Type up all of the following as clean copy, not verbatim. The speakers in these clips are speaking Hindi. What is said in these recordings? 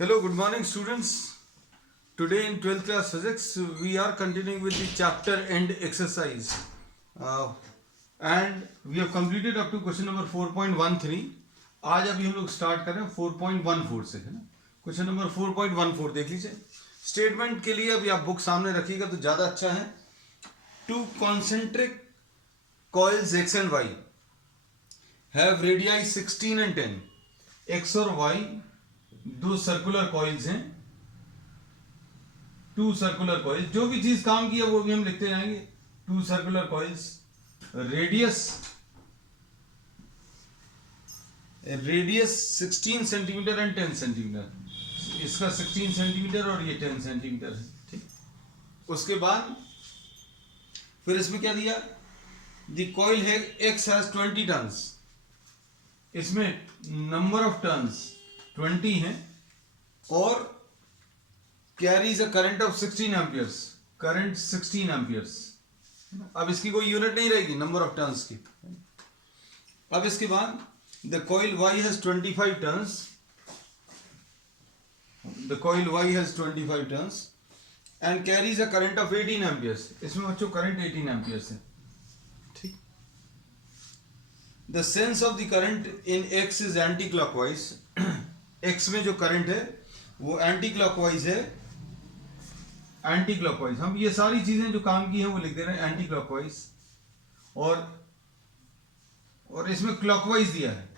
Hello, good morning, students. Today in 12th class physics, we are continuing with the chapter end exercise. And we have completed up to question number 4.13. आज अभी हम लोग स्टार्ट कर रहे हैं 4.14 से, है ना. क्वेश्चन नंबर 4.14 देख लीजिए. स्टेटमेंट के लिए अभी आप बुक सामने रखिएगा तो ज़्यादा अच्छा है. To concentric coils x and y have radii 16 and 10. x और y दो सर्कुलर कॉइल्स हैं. टू सर्कुलर कॉइल्स, जो भी चीज काम की है वो भी हम लिखते जाएंगे. Two circular coils, radius 16 centimetre and 10 centimetre. इसका 16 सेंटीमीटर और ये 10 सेंटीमीटर है. ठीक. उसके बाद फिर इसमें क्या दिया? द कॉइल है x हैज 20 टर्न्स. इसमें नंबर ऑफ टर्न्स 20 हैं और carries a current of 16 amperes. Current 16 amperes. अब इसकी कोई यूनिट नहीं रहेगी नंबर ऑफ टर्न्स की. अब इसके बाद the coil y has 25 turns. The coil y has 25 turns and carries a current of 18 amperes. इसमें बच्चों करंट 18 एम्पियर्स है. ठीक. The sense of the current in x is anti clockwise. x में जो करंट है वो एंटी क्लॉकवाइज है. एंटी क्लॉकवाइज, हम ये सारी चीजें जो काम की हैं वो लिख दे रहे हैं एंटी क्लॉकवाइज. और इसमें क्लॉकवाइज दिया है,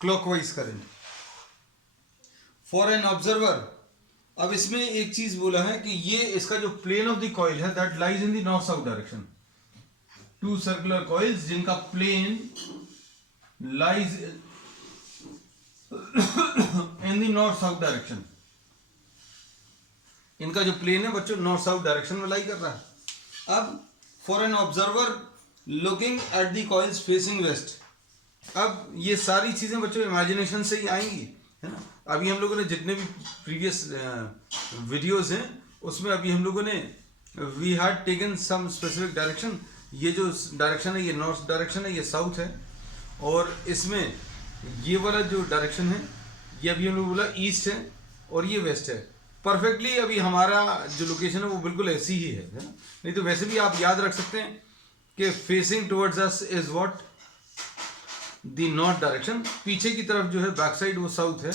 clockwise current for an observer. अब इसमें एक चीज बोला है कि ये इसका जो प्लेन ऑफ द कॉइल है that lies in the north south direction. Two circular coils जिनका plane lies in the north south direction. इनका जो प्लेन है बच्चों नॉर्थ साउथ डायरेक्शन में लाई कर रहा है. अब for an observer looking at the coils facing waste. अब ये सारी चीजें बच्चों इमेजिनेशन से ही आएंगी, है ना. अभी हम लोगों ने जितने भी प्रीवियस वीडियोस हैं उसमें अभी हम लोगों ने we had taken some specific direction. ये जो डायरेक्शन है ये नॉर्थ डायरेक्शन है, ये साउथ है. और इसमें ये वाला जो डायरेक्शन है ये अभी हम लोग बोला ईस्ट है और ये वेस्ट है. परफेक्टली अभी हमारा जो लोकेशन है वो बिल्कुल ऐसी ही है ना. नहीं तो वैसे भी आप याद रख सकते हैं कि facing towards us is what the north direction. पीछे की तरफ जो है बैक साइड वो साउथ है.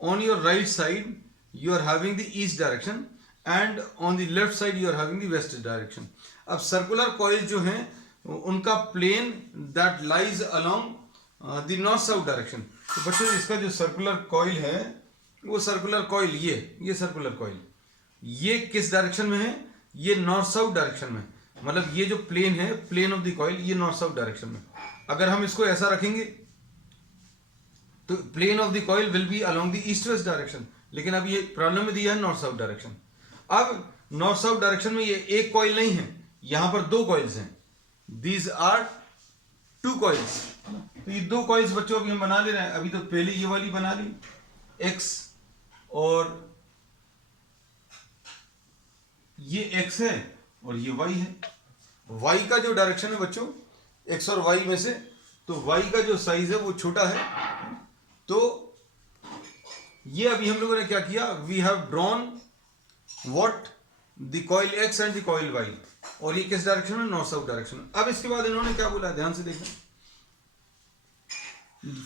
On your right side you are having the east direction and on the left side you are having the west direction. अब सर्कुलर कॉइल जो हैं उनका plane that lies along the north south direction. तो बच्चों इसका जो सर्कुलर कॉइल है वो सर्कुलर कॉइल ये सर्कुलर कॉइल ये किस डायरेक्शन में है? ये नॉर्थ साउथ डायरेक्शन में. मतलब ये जो प्लेन है, प्लेन ऑफ द कॉइल, ये नॉर्थ साउथ डायरेक्शन में. अगर हम इसको ऐसा रखेंगे तो plane of the coil will be along the east west direction. लेकिन अब ये प्रॉब्लम में दिया है नॉर्थ साउथ डायरेक्शन. अब नॉर्थ साउथ डायरेक्शन में ये एक कॉइल नहीं है, यहां पर दो कॉइल्स हैं. These are two coils. तो ये दो कॉइल्स बच्चों अभी हम बना ले रहे हैं. अभी तो पहले ये वाली बना ली x और ये x है और ये y है. y का जो डायरेक्शन है बच्चों x और y में से, तो y का जो साइज है वो छोटा है. तो ये अभी हम लोगों ने क्या किया? We have drawn what the coil x and the coil y. और ये किस डायरेक्शन में? नॉर्थ साउथ डायरेक्शन में. अब इसके बाद इन्होंने क्या बोला, ध्यान से देखना.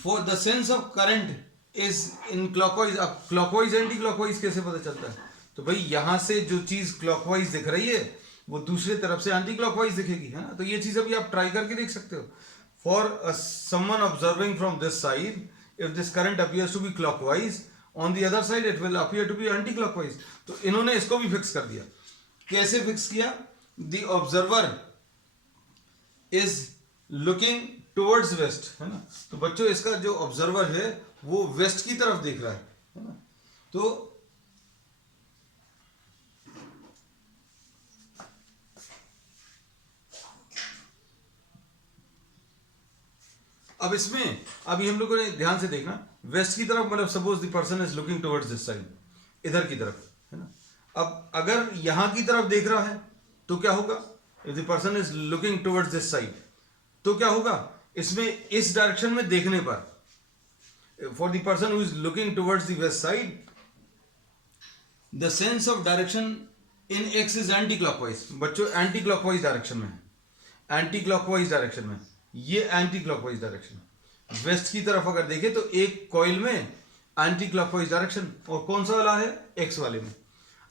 For the sense of current is in clockwise. अब क्लॉकवाइज एंटी क्लॉकवाइज कैसे पता चलता है? तो भाई यहां से जो चीज क्लॉकवाइज दिख रही है वो दूसरी तरफ से एंटी क्लॉकवाइज दिखेगी, है ना. तो ये चीज अभी आप ट्राई करके देख सकते हो. For someone observing from this side, if this current appears to be clockwise, on the other side it will appear to be anti clockwise. तो इन्होंने इसको भी फिक्स कर दिया. कैसे फिक्स किया? The observer is looking towards waste, है ना. तो बच्चों इसका जो ऑब्जर्वर है वो वेस्ट की तरफ देख रहा है ना. तो अब इसमें अभी हम लोगों ने ध्यान से देखना, वेस्ट की तरफ मतलब suppose the person is looking towards this side, इधर की तरफ, है ना. अब अगर यहां की तरफ देख रहा है तो क्या होगा? If the person is looking towards this side तो क्या होगा? इसमें इस डायरेक्शन में देखने पर for the person who is looking towards the west side, the sense of direction in x is anti clockwise. बच्चों एंटी क्लॉकवाइज डायरेक्शन में है, एंटी क्लॉकवाइज डायरेक्शन में, ये एंटी क्लॉकवाइज डायरेक्शन है। वेस्ट की तरफ अगर देखें तो एक कॉइल में एंटी क्लॉकवाइज डायरेक्शन, और कौन सा वाला है, एक्स वाले में।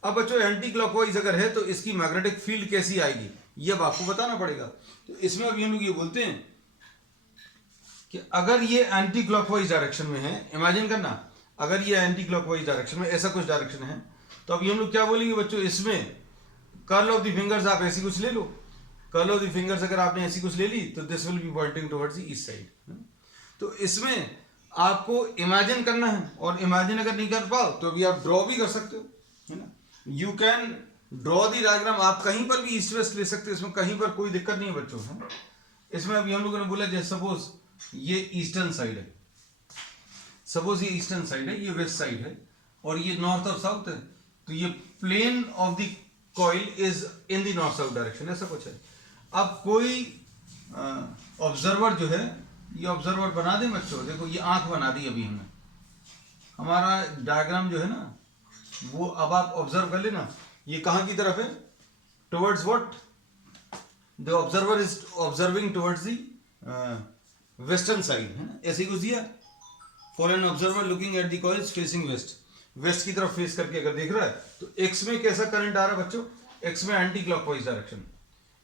अब बच्चों एंटी क्लॉकवाइज अगर है तो इसकी मैग्नेटिक फील्ड कैसी आएगी, ये अब आपको बताना पड़ेगा। तो इसमें अभी हम लोग ये बोलते हैं कि अगर ये एंटी क्लॉकवाइज डायरेक्शन में है, इमेजिन करना, अगर ये एंटी क्लॉकवाइज डायरेक्शन में ऐसा कुछ डायरेक्शन है, तो अभी हम लोग क्या बोलेंगे बच्चों, इसमें कर्ल ऑफ द फिंगर्स आप ऐसी कुछ ले लो। कर्ल ऑफ द फिंगर्स अगर आपने ऐसी कुछ ले ली तो this will B pointing towards the east side. तो इसमें आपको इमेजिन करना है, और इमेजिन अगर नहीं कर पाओ तो अभी आप ड्रॉ भी कर सकते हो, है ना। You can draw the diagram, आप कहीं पर भी ईस्ट वेस्ट ले सकते हो, इसमें कहीं पर कोई दिक्कत नहीं है बच्चों, है। इसमें अभी हम लोगों ने बोला जैसे सपोज ये ईस्टर्न साइड है, सपोज ये ईस्टर्न साइड है, ये वेस्ट साइड है, और ये नॉर्थ और साउथ है, तो ये plane of the coil is in the north south direction, ऐसा कुछ है। अब कोई ऑब्जर्वर जो है, ये ऑब्जर्वर बना दें बच्चों, देखो ये आंख बना दी अभी हमने, हमारा डायग्राम जो है ना वो अब आप ऑब्जर्व कर लेना, ये कहाँ की तरफ है, towards what, the observer is observing towards the western side, है ना, ऐसे ही कुछ दिया। For an observer looking at the coils facing west, west की तरफ फेस करके अगर देख रहा है तो एक्स में कैसा करंट आ रहा है बच्चों, एक्स में एंटी क्लॉकवाइज डायरेक्शन,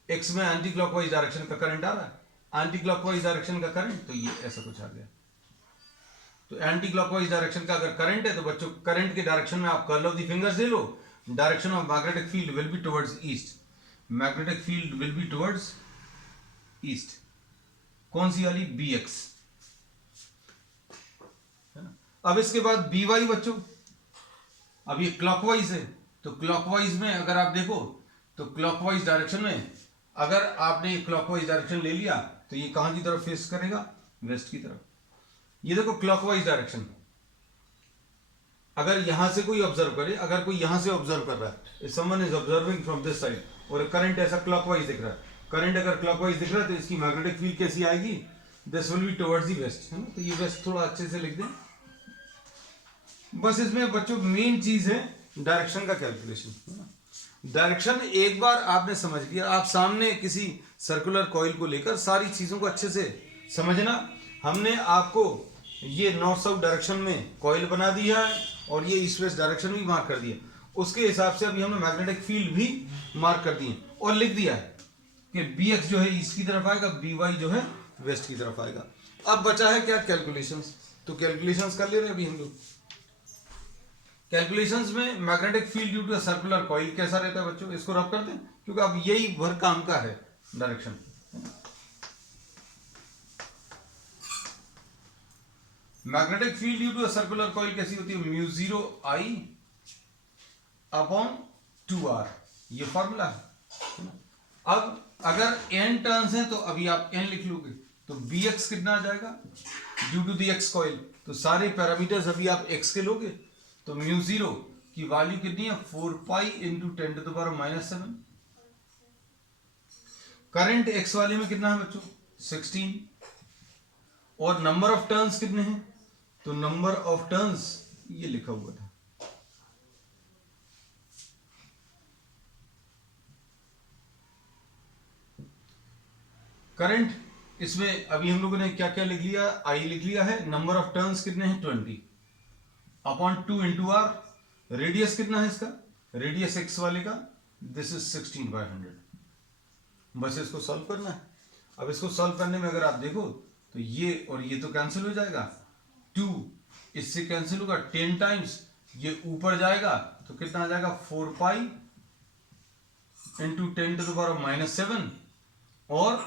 एक्स में एंटी क्लॉकवाइज डायरेक्शन का करंट आ रहा है, एंटी क्लॉकवाइज डायरेक्शन का करंट, तो ये ऐसा कुछ आ गया। तो एंटी क्लॉकवाइज डायरेक्शन का अगर करंट है तो बच्चों करंट के डायरेक्शन में आप कर्ल ऑफ द फिंगर्स ले लो, direction of magnetic field will be towards east, magnetic field will be towards east, कौन सी वाली, बी एक्स, है ना। अब इसके बाद बी वाई बच्चों, अब ये क्लॉकवाइज है, तो क्लॉकवाइज में अगर आप देखो तो क्लॉकवाइज डायरेक्शन में अगर आपने क्लॉकवाइज डायरेक्शन ले लिया तो ये कहां की तरफ फेस करेगा, वेस्ट की तरफ। ये देखो क्लॉकवाइज डायरेक्शन, अगर यहां से कोई ऑब्जर्व करे, अगर कोई यहां से ऑब्जर्व कर रहा है, someone is observing from this side, और करंट ऐसा क्लॉकवाइज दिख रहा है, करंट अगर क्लॉकवाइज दिख रहा है तो इसकी मैग्नेटिक फील्ड कैसी आएगी, this will be towards the west, है ना। तो ये वेस्ट थोड़ा अच्छे से लिख दें। बस इसमें बच्चों मेन चीज है डायरेक्शन का कैलकुलेशन। डायरेक्शन एक बार आपने समझ लिया, आप सामने किसी सर्कुलर कॉइल को लेकर सारी चीजों को अच्छे से समझना। हमने आपको ये नॉर्थ साउथ डायरेक्शन में कॉइल बना दिया है और ये ईस्ट वेस्ट डायरेक्शन भी मार्क कर दिया, उसके हिसाब से अभी हमने मैग्नेटिक फील्ड भी मार्क कर दिए और लिख दिया है कि बी एक्स जो है ईस्ट की तरफ आएगा, बी वाई जो है वेस्ट की तरफ आएगा। अब बचा है क्या, कैलकुलेशंस। तो कैलकुलेशंस कर ले रहे हैं अभी हम लोग। कैलकुलेशंस में magnetic field due to circular coil कैसा रहता है बच्चों, इसको रब करते हैं क्योंकि अब यही भर काम का है direction. Magnetic field due to circular coil कैसी होती है, म्यू 0 I अपॉन 2R, ये फॉर्मूला है। अब अगर n टर्न्स हैं तो अभी आप n लिख लोगे, तो bx कितना आ जाएगा due to the x coil, तो सारे पैरामीटर्स अभी आप x के लोगे, तो म्यू 0 की वैल्यू कितनी है 4 pi into 10 to the power -7। Current x वाले में कितना है बच्चों 16, और नंबर ऑफ टर्न्स कितने हैं, तो नंबर ऑफ टर्न्स ये लिखा हुआ था, करंट इसमें अभी हम लोगों ने क्या क्या लिख लिया, I लिख लिया है, नंबर ऑफ टर्न्स कितने हैं 20 अपॉन 2 इंटू आर, रेडियस कितना है इसका, रेडियस x वाले का दिस इज 16/100। बस इसको सॉल्व करना है। अब इसको सॉल्व करने में अगर आप देखो तो ये और ये तो कैंसिल हो जाएगा, 2 इससे कैंसिल होगा, 10 टाइम्स ये ऊपर जाएगा तो कितना आ जाएगा 4 pi into 10 to the power -7, और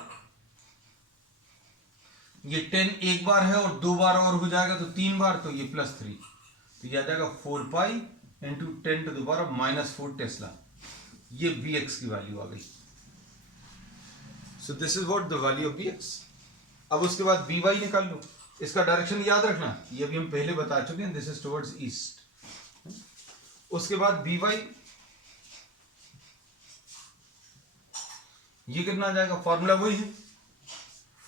ये 10 एक बार है और 2 बार और हो जाएगा तो 3 बार, तो ये +3, तो ये आ जाएगा 4 pi into 10 to the power -4 tesla. ये bx की वैल्यू आ गई। So this is what the value of bx। अब उसके बाद by निकाल लो, इसका डायरेक्शन याद रखना, ये अभी हम पहले बता चुके हैं, दिस इज टुवर्ड्स ईस्ट। उसके बाद by ये कितना आ जाएगा, फॉर्मूला वही है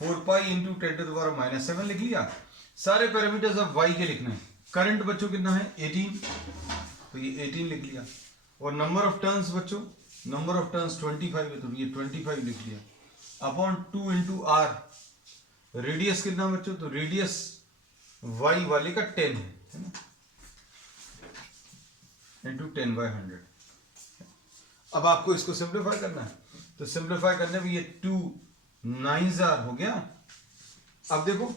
4 pi into 10 to the power -7 लिख लिया, सारे पैरामीटर्स अब y के लिखने हैं। करंट बच्चों कितना है 18, तो ये 18 लिख लिया। और नंबर ऑफ टर्न्स बच्चों, नंबर ऑफ टर्न्स 25 है, तो ये 25 लिख लिया अपॉन 2 इंटू आर। रेडियस कितना बच्चों, तो रेडियस y वाले का 10 है ना, इंटू 10/100। अब आपको इसको सिंप्लीफाई करना है, तो सिंप्लीफाई करने में ये 2 9s हो गया। अब देखो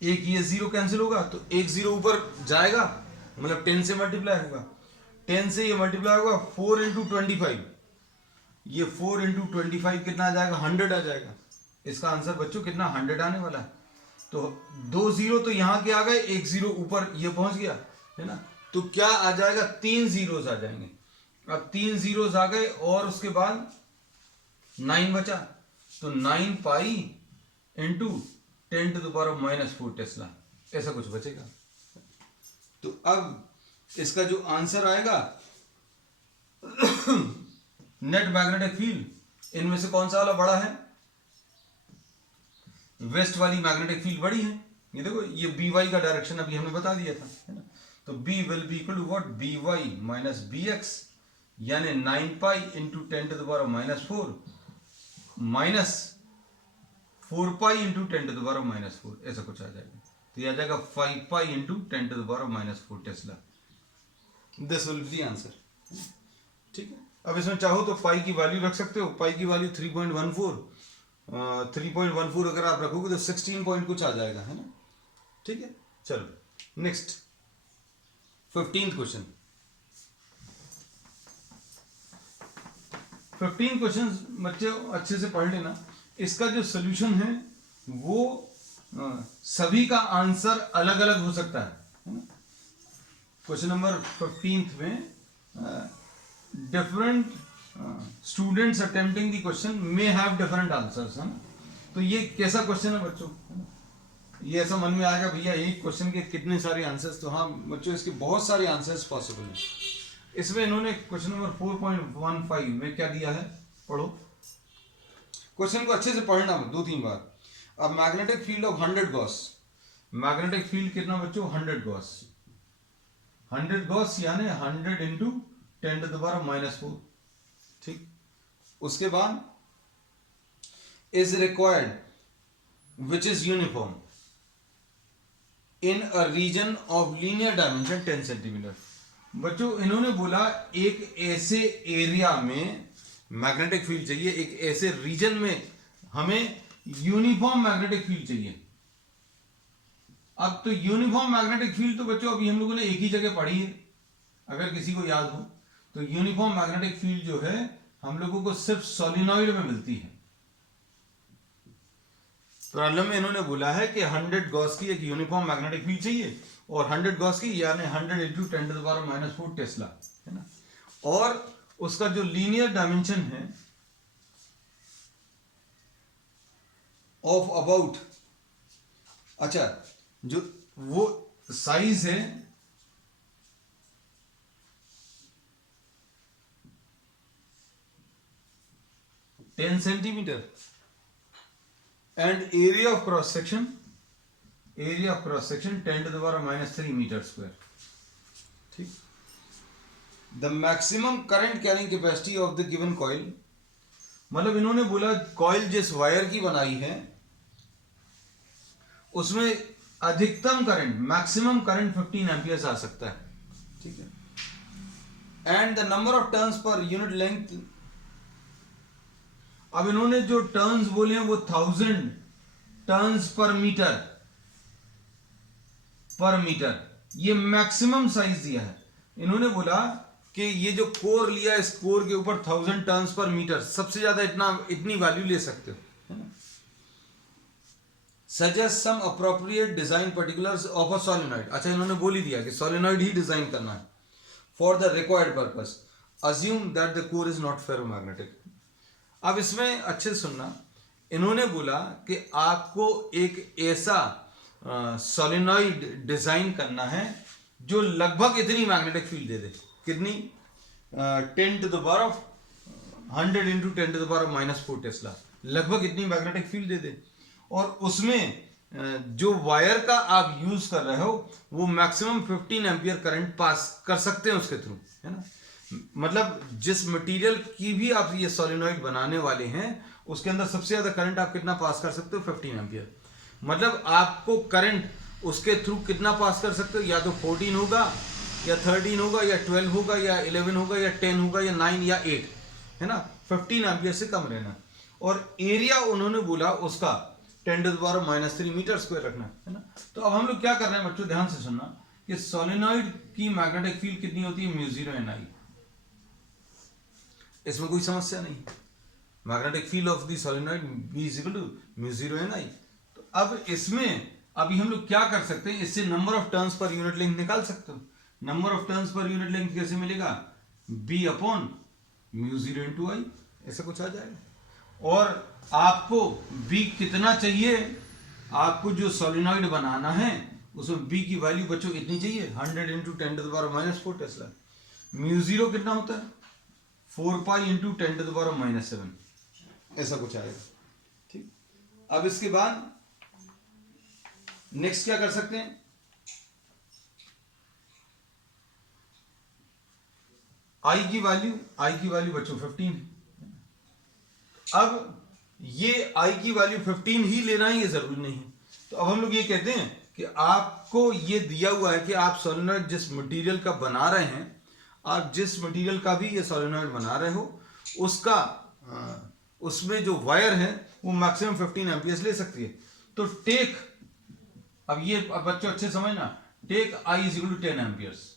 एक ये 0 कैंसिल होगा, तो एक 0 ऊपर जाएगा, मतलब 10 से मल्टीप्लाई होगा, 10 से ये मल्टीप्लाई होगा 4 इंटू 25, ये 4 इंटू 25 कितना आ जाएगा 100 आ जाएगा। इसका आंसर बच्चों कितना 100 आने वाला है। तो 2 0 तो यहाँ के आ गए, एक 0 ऊपर ये पहुंच गया है ना, तो क्या आ जाएगा 3 zeros आ जाएंगे। अब 3 zeros आ गए और उसके बाद 9 बचा, तो 9 पाई इंटू 10⁻⁻4 टेस्ला, ऐसा कुछ बचेगा। तो अब इसका जो आंसर आएगा नेट मैग्नेटिक फील्ड, इनमें से कौन सा वाला बड़ा है, वेस्ट वाली मैग्नेटिक फील्ड बड़ी है। ये देखो ये बी वाई का डायरेक्शन अभी हमने बता दिया था, है ना, तो b will be equal to what, b y minus b x, यानी 9 pi into 10⁻⁻4 minus 4 pi into 10⁻⁻4, ऐसा कुछ आ जाएगा। तो ये आ जाएगा 5 पाई into 10⁻⁻4 Tesla. This will be the answer. ठीक है, अब इसमें चाहो तो पाई की वैल्यू रख सकते हो, पाई की वैल्यू 3.14 अगर आप रखोगे तो 16 पॉइंट कुछ आ जाएगा, है ना। ठीक है, चलो नेक्स्ट 15th क्वेश्चन। 15 क्वेश्चन बच्चे अच्छे से पढ़ लेना। इसका जो सोल्यूशन है वो सभी का आंसर अलग अलग हो सकता है ना। क्वेश्चन नंबर 15 में different students attempting the question may have different answers, है ना। तो ये कैसा क्वेश्चन है बच्चों, ये ऐसा मन में आएगा भैया एक क्वेश्चन के कितने सारे आंसर्स, तो हाँ बच्चों इसके बहुत सारे आंसर्स पॉसिबल हैं। इसमें इन्होंने क्वेश्चन नंबर 4.15 में क्या दिया है, पढ़ो क्वेश्चन को अच्छे से पढ़ना 2-3 बार। अब magnetic field of 100 Gauss, magnetic field कितना बच्चों 100 गॉस, 100 गॉस यानी 100 इंटू 10⁻⁻4। ठीक, उसके बाद is required which is uniform in a region of linear dimension 10 centimetre. बच्चों इन्होंने बोला एक ऐसे एरिया में मैग्नेटिक फील्ड चाहिए, एक ऐसे रीजन में हमें यूनिफॉर्म मैग्नेटिक फील्ड चाहिए। अब तो यूनिफॉर्म मैग्नेटिक फील्ड तो बच्चों अभी हम लोगों ने एक ही जगह पढ़ी है, अगर किसी को याद हो तो। यूनिफॉर्म मैग्नेटिक फील्ड जो है हम लोगों को सिर्फ सोलिनॉइड में मिलती है। प्रॉब्लम में इन्होंने बोला है कि 100 गॉस की एक यूनिफॉर्म मैग्नेटिक फील्ड चाहिए, और 100 गॉस की यानी 100 इंटू 10⁻⁻4 टेस्ला, है ना। और उसका जो लीनियर डायमेंशन है ऑफ अबाउट, अच्छा जो वो साइज है 10 centimetre, and area of cross section 10⁻³ metre square. ठीक, the maximum current carrying capacity of the given coil, मतलब इन्होंने बोला कॉइल जिस वायर की बनाई है उसमें अधिकतम करंट, मैक्सिमम करंट 15 एम्पियर्स आ सकता है। ठीक है, and the number of turns per unit length, अब इन्होंने जो टर्न्स बोले हैं वो 1000 टर्न्स पर मीटर, ये मैक्सिमम साइज दिया है। इन्होंने बोला कि ये जो कोर लिया, इस कोर के ऊपर 1000 टर्न्स पर मीटर, सबसे ज्यादा इतनी वैल्यू ले सकते हो, है ना। Suggest some appropriate design particulars of a solenoid, अच्छा इन्होंने बोल ही दिया कि सोलिनॉइड ही डिजाइन करना है for the required purpose, assume that the core is not ferromagnetic. अब इसमें अच्छे से सुनना, इन्होंने बोला कि आपको एक ऐसा सोलिनॉइड डिजाइन करना है जो लगभग इतनी मैग्नेटिक फील्ड दे दे, कितनी 100 इंटू 10⁻⁻4 टेस्ला, लगभग इतनी मैग्नेटिक फील्ड दे दे, और उसमें जो वायर का आप यूज कर रहे हो वो मैक्सिमम 15 एम्पियर करंट पास कर सकते हैं उसके थ्रू, है ना। मतलब जिस मटेरियल की भी आप ये सोलिनॉइड बनाने वाले हैं उसके अंदर सबसे ज्यादा करंट आप कितना पास कर सकते हो, 15 एम्पियर। मतलब आपको करंट उसके थ्रू कितना पास कर सकते हो, या तो 14 होगा या 13 होगा या 12 होगा या 11 होगा या 10 होगा या 9 या 8, है ना। 15 एम्पियर से कम रहना। और एरिया उन्होंने बोला उसका 10⁻³ मीटर स्क्वायर रखना, है ना। तो अब हम लोग क्या कर रहे हैं बच्चों, ध्यान से सुनना कि सोलिनॉइड की मैग्नेटिक फील्ड कितनी होती है, μ0 Ni। इसमें कोई समस्या नहीं। Magnetic field of the solenoid B = μ0 Ni। तो अब इसमें अभी हम लोग क्या कर सकते हैं, इससे number of turns per unit length निकाल सकते हो। Number of turns per unit length कैसे मिलेगा, B/μ0 × I, ऐसा कुछ आ जाएगा। और आपको B कितना चाहिए, आपको जो सोलिनॉइड बनाना है उसमें B की वैल्यू बच्चों इतनी चाहिए, 100 × 10⁻⁴ टेस्ला। μ0 कितना होता है, 4π × 10⁻⁷, ऐसा कुछ आएगा। ठीक, अब इसके बाद नेक्स्ट क्या कर सकते हैं, आई की वैल्यू बच्चों 15 है। अब ये आई की वैल्यू 15 ही लेना है, ये जरूरी नहीं है। तो अब हम लोग ये कहते हैं कि आपको ये दिया हुआ है कि आप सोलिनॉइड जिस मटेरियल का बना रहे हैं, आप जिस मटेरियल का भी ये सोलिनॉइड बना रहे हो उसका उसमें जो वायर है वो मैक्सिमम 15 एम्पियर्स ले सकती है। तो टेक, अब ये बच्चों अच्छे समझना, टेक आई = 10 एम्पियर्स।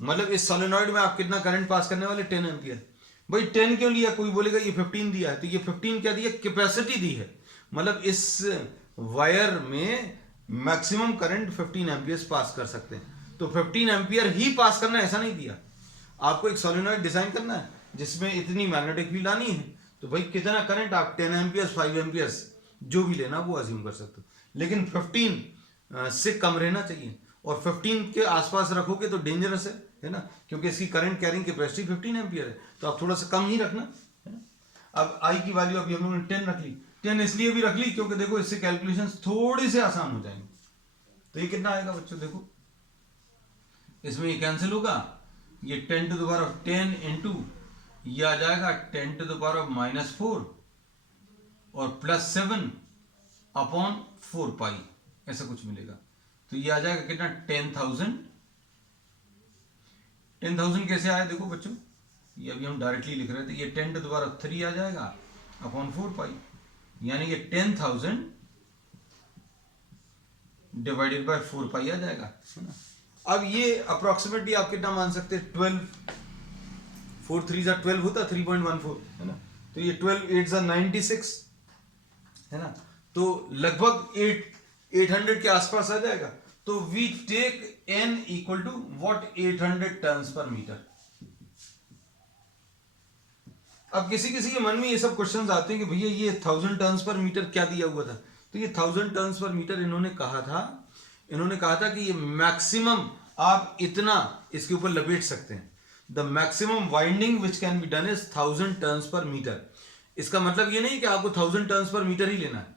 मतलब इस सोलिनॉइड में आप कितना करंट पास करने वाले, 10 एम्पियर। भाई 10 क्यों लिया, कोई बोलेगा ये 15 दिया है, तो ये 15 क्या दिया, कैपेसिटी दी है। मतलब इस वायर में मैक्सिमम करंट 15 एम्पियर्स पास कर सकते हैं। तो 15 एम्पियर ही पास करना है ऐसा नहीं दिया। आपको एक सोलिनॉइड डिजाइन करना है जिसमें इतनी मैग्नेटिक फील्ड आनी है, तो भाई कितना करंट आप 10 एम्पियर्स 5 एम्पियर्स जो भी लेना वो अज्यूम कर सकते हो, लेकिन 15 से कम रहना चाहिए। और 15 के आसपास रखोगे तो डेंजरस है ना, क्योंकि इसकी करंट कैरिंग कैपेसिटी 15 एम्पियर है, तो आप थोड़ा सा कम ही रखना, है ना। अब आई की वैल्यू अभी हम लोगों ने 10 रख ली। 10 इसलिए भी रख ली क्योंकि देखो इससे कैलकुलेशंस थोड़ी से आसान हो जाएंगे। तो ये कितना आएगा बच्चों, देखो इसमें ये कैंसिल होगा, ये 10⁻10 इंटू ये आ जाएगा 10⁻⁻4 और +7/4π, ऐसा कुछ मिलेगा। तो ये आ जाएगा कितना, 10,000। 10,000 कैसे आया देखो बच्चों, ये अभी हम डायरेक्टली लिख रहे थे, ये 10⁻³ आ जाएगा अपॉन 4π, यानी ये 10,000 डिवाइडेड बाय 4π आ जाएगा, है ना। अब ये अप्रोक्सीमेटली आप कितना मान सकते हैं, 12, 4 3 12 होता, 3.14, है ना। तो ये 12 8 96, है ना। तो लगभग 800 के आसपास आ जाएगा। तो we take n equal to what, 800 turns per metre. अब किसी किसी के मन में ये सब क्वेश्चंस आते हैं कि भैया ये 1000 टर्न्स पर मीटर क्या दिया हुआ था। तो ये 1000 टर्न्स पर मीटर इन्होंने कहा था कि ये मैक्सिमम आप इतना इसके ऊपर लपेट सकते हैं। The maximum winding which can be done is 1000 turns per metre. इसका मतलब ये नहीं कि आपको 1000 टर्न्स पर मीटर ही लेना है।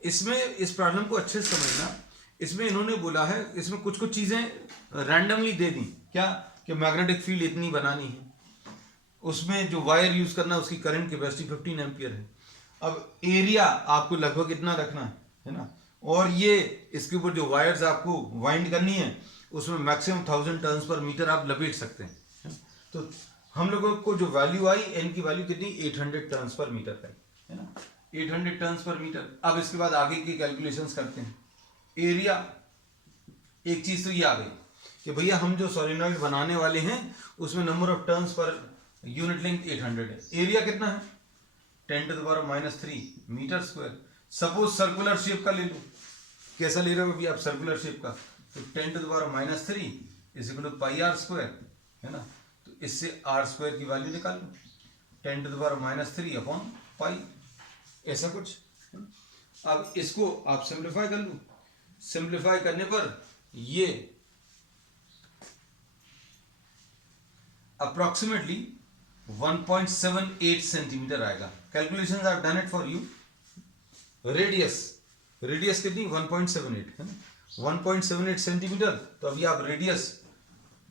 इसमें इस प्रॉब्लम को अच्छे से समझना, इसमें इन्होंने बोला है, इसमें कुछ कुछ चीजें रैंडमली दे दी, क्या कि मैग्नेटिक फील्ड इतनी बनानी है, उसमें जो वायर यूज करना है उसकी करंट कैपेसिटी 15 एम्पियर है। अब एरिया आपको लगभग इतना रखना है ना, और ये इसके ऊपर जो वायर्स आपको वाइंड करनी है उसमें मैक्सिमम 1000 टर्न्स पर मीटर आप लपेट सकते हैं, है ना? तो हम लोगों को जो वैल्यू आई, एन की वैल्यू कितनी, 800 टर्न्स पर मीटर का, है ना, 800 टर्न्स पर मीटर। अब इसके बाद आगे की कैलकुलेशंस करते हैं। एरिया, एक चीज तो ये आ गई कि भैया हम जो सोलिनॉइड बनाने वाले हैं उसमें number of turns per unit length 800 है। एरिया कितना है, 10⁻³ metre square. Suppose circular shape का ले लो, कैसा ले रहे हो अभी आप सर्कुलर शेप का, तो 10⁻³ = πr², है ना। तो इससे r² की वैल्यू निकाल लो, 10⁻³ π, ऐसा कुछ। अब इसको आप सिंप्लीफाई कर लो, सिंप्लीफाई करने पर ये अप्रोक्सीमेटली 1.78 सेंटीमीटर आएगा। Calculations I have done it for you. Radius radius कितनी 1.78 है ना, 1.78 सेंटीमीटर। तो अभी आप रेडियस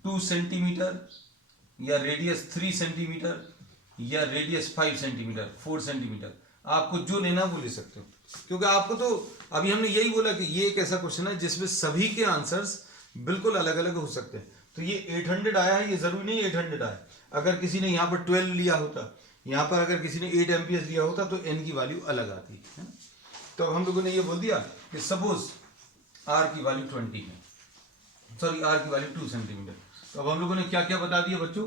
2 सेंटीमीटर या रेडियस 3 सेंटीमीटर या रेडियस 5 सेंटीमीटर 4 सेंटीमीटर आपको जो लेना वो ले सकते हो, क्योंकि आपको तो अभी हमने यही बोला कि ये एक ऐसा क्वेश्चन है जिसमें सभी के आंसर्स बिल्कुल अलग अलग हो सकते हैं। तो ये 800 आया है, ये जरूरी नहीं 800 आया। अगर किसी ने यहाँ पर 12 लिया होता, यहाँ पर अगर किसी ने 8 एम्पियर्स लिया होता तो n की वैल्यू अलग आती है ना। तो अब हम लोगों ने ये बोल दिया कि सपोज r की वैल्यू 20 है, सॉरी r की वैल्यू 2 सेंटीमीटर। तो अब हम लोगों ने क्या क्या बता दिया बच्चों,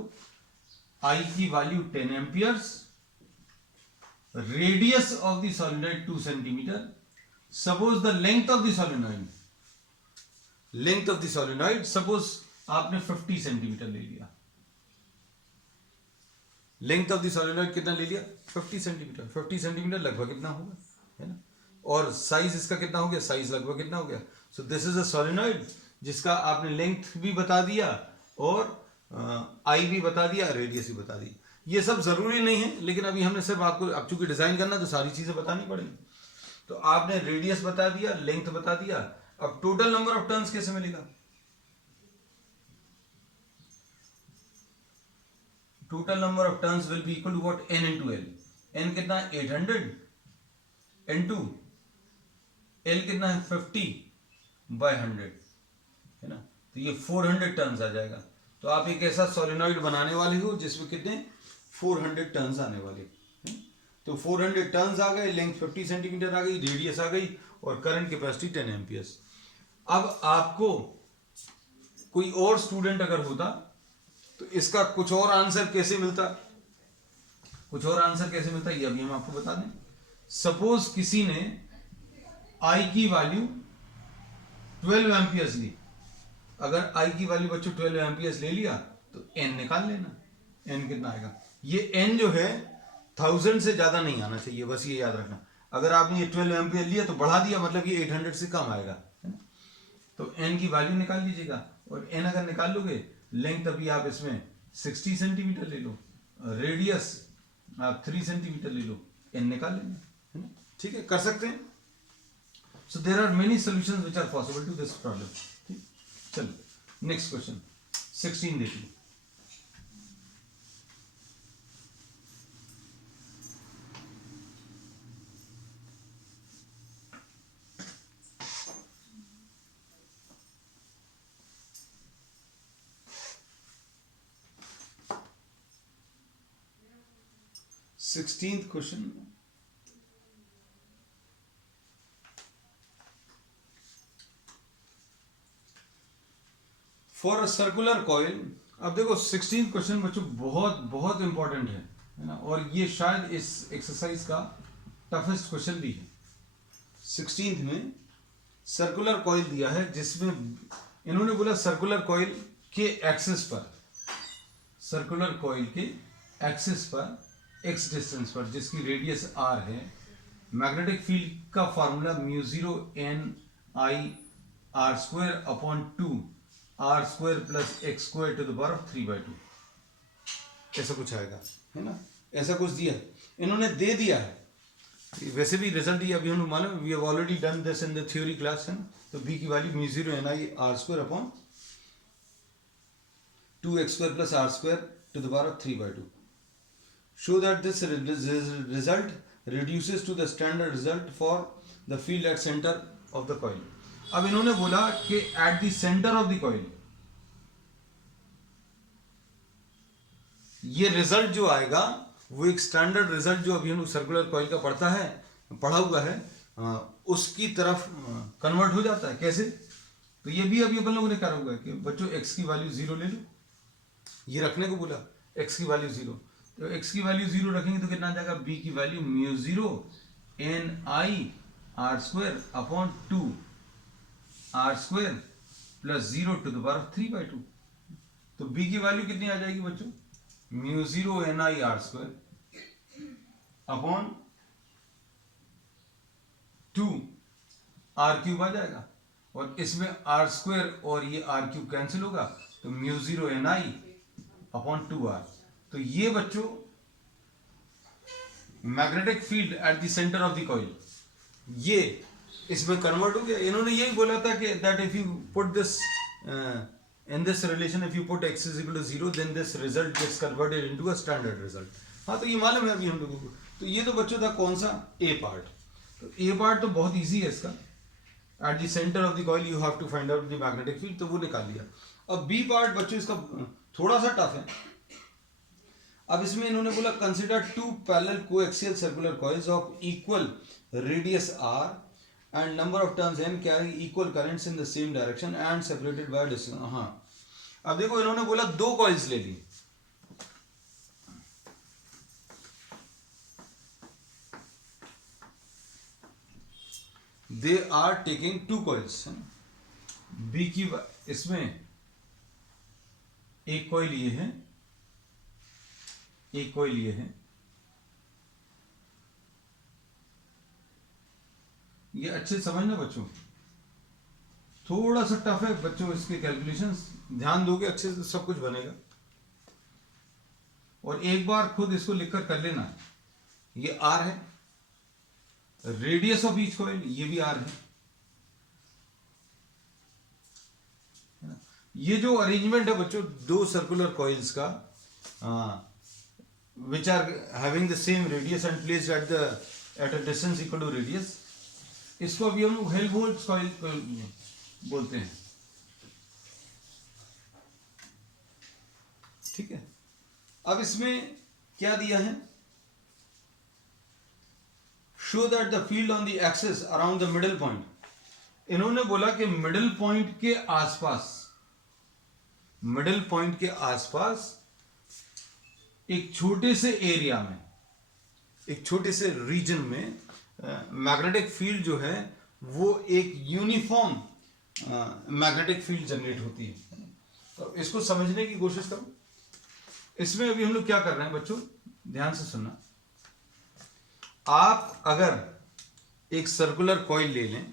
I की value 10 amperes, radius of the solenoid 2 centimetre, suppose the length of the solenoid, length of the solenoid suppose आपने 50 सेंटीमीटर ले लिया, लेंथ ऑफ द सॉलिनॉइड कितना ले लिया 50 सेंटीमीटर। 50 सेंटीमीटर लगभग कितना होगा है ना, और साइज इसका कितना हो गया, साइज लगभग कितना हो गया। सो दिस इज अ सॉलिनॉइड जिसका आपने लेंथ भी बता दिया और आई भी बता दिया, रेडियस भी बता दी। ये सब जरूरी नहीं है, लेकिन अभी हमने सिर्फ आपको, अब चूंकि डिजाइन करना तो सारी चीजें बतानी पड़ेगी। तो आपने रेडियस बता दिया, लेंथ बता दिया, अब टोटल नंबर ऑफ टर्न्स कैसे मिलेगा, total number of turns will be equal to what, n into L. n कितना है 800 इंटू l कितना है 50/100 है ना, तो ये 400 टर्न्स आ जाएगा। तो आप एक ऐसा सोलिनॉइड बनाने वाले हो जिसमें कितने 400 टर्न्स आने वाले हैं। तो 400 टर्न्स आ गए, लेंथ 50 सेंटीमीटर आ गई, रेडियस आ गई और करंट कैपेसिटी 10 एम्पियर्स। अब आपको कोई और स्टूडेंट अगर होता तो इसका कुछ और आंसर कैसे मिलता, कुछ और आंसर कैसे मिलता ये अभी हम आपको बता दें। सपोज किसी ने आई की वैल्यू 12 एम्पियर्स ली, अगर आई की वैल्यू बच्चों 12 एम्पियर्स ले लिया तो एन निकाल लेना, एन कितना आएगा। ये एन जो है 1000 से ज्यादा नहीं आना चाहिए, बस ये याद रखना। अगर आपने ये 12 एम्पियर लिया तो बढ़ा दिया, मतलब ये 800 से कम आएगा है ना। तो एन की वैल्यू निकाल लीजिएगा, और एन अगर निकाल लोगे, लेंथ अभी आप इसमें 60 सेंटीमीटर ले लो, रेडियस आप 3 सेंटीमीटर ले लो, एन निकाल लेना है ना। ठीक है, कर सकते हैं। So there are many solutions which are possible to this problem. ठीक, चलो नेक्स्ट क्वेश्चन 16 देखिए। Sixteenth question, for a circular coil. अब देखो 16th क्वेश्चन बच्चों बहुत बहुत इंपॉर्टेंट है ना, और ये शायद इस एक्सरसाइज का टफेस्ट क्वेश्चन भी है। 16th में सर्कुलर कॉइल दिया है जिसमें इन्होंने बोला सर्कुलर कॉइल के एक्सिस पर, सर्कुलर कॉइल के एक्सिस पर x डिस्टेंस पर जिसकी रेडियस r है, मैग्नेटिक फील्ड का formula mu 0 n I r square upon 2 r square plus x square to the power of 3/2, ऐसा कुछ आएगा है ना, ऐसा कुछ दिया इन्होंने, दे दिया है। वैसे भी रिजल्ट ये अभी हम मालूम, we have already done this in the theory class है ना। तो b की value mu 0 n I r square upon 2x square plus r square to the power of 3/2। Show that this result reduces to the standard result for the field at center of the coil। अब इन्होंने बोला कि at the center of the coil ये रिजल्ट जो आएगा वो एक स्टैंडर्ड रिजल्ट जो अभी हम सर्कुलर कॉइल का पढ़ा हुआ है उसकी तरफ कन्वर्ट हो जाता है। कैसे, तो ये भी अभी अपन लोगों ने कहा हुआ है कि बच्चों x की वैल्यू 0 ले लो, ये रखने को बोला x की वैल्यू 0, तो x की वैल्यू 0 रखेंगे तो कितना आ जाएगा, b की value mu 0 n I r square upon 2 r square plus 0 to the power of 3/2। तो b की वैल्यू कितनी आ जाएगी बच्चों, mu 0 n I r square upon 2 r cube आ जाएगा, और इसमें r स्क्वायर और ये r क्यूब कैंसिल होगा, तो mu 0 n I upon 2r। तो ये बच्चों magnetic field at the centre of the coil, ये इसमें कन्वर्ट हो गया। इन्होंने यही बोला था कि that if you put this in this relation, if you put x is equal to 0 then this result gets converted into a standard result. हाँ, तो ये मालूम है अभी हम लोगों को। तो ये तो बच्चों था कौन सा, ए पार्ट। तो ए पार्ट तो बहुत ईजी है इसका। At the centre of the coil you have to find out the magnetic field, तो वो निकाल लिया। अब बी पार्ट बच्चों इसका थोड़ा सा टफ है। अब इसमें इन्होंने बोला consider two parallel coaxial circular coils of equal radius R and number of turns n carry equal currents in the same direction and separated by distance. हाँ, अब देखो इन्होंने बोला दो कॉइल्स ले ली। They are taking two coils. B की इसमें एक कॉइल ये है, एक कॉइल ये है। ये अच्छे समझना बच्चों, थोड़ा सा टफ है बच्चों इसके कैलकुलेशंस, ध्यान दोगे अच्छे से सब कुछ बनेगा। और एक बार खुद इसको लिखकर कर लेना। ये आर है, रेडियस ऑफ ईच कॉइल ये भी आर है। ये जो अरेंजमेंट है बच्चों दो सर्कुलर कॉइल्स का, which are having the same radius and placed at a distance equal to radius, इसको अभी हम लोग हेल्महोल्ट्ज कॉइल बोलते हैं। ठीक है, अब इसमें क्या दिया है, show that the field on the axis around the middle point. इन्होंने बोला कि मिडिल पॉइंट के आसपास, मिडिल पॉइंट के आसपास एक छोटे से एरिया में, एक छोटे से रीजन में मैग्नेटिक फील्ड जो है वो एक यूनिफॉर्म मैग्नेटिक फील्ड जनरेट होती है। तो इसको समझने की कोशिश करो। इसमें अभी हम लोग क्या कर रहे हैं बच्चों, ध्यान से सुनना। आप अगर एक सर्कुलर कॉइल ले लें,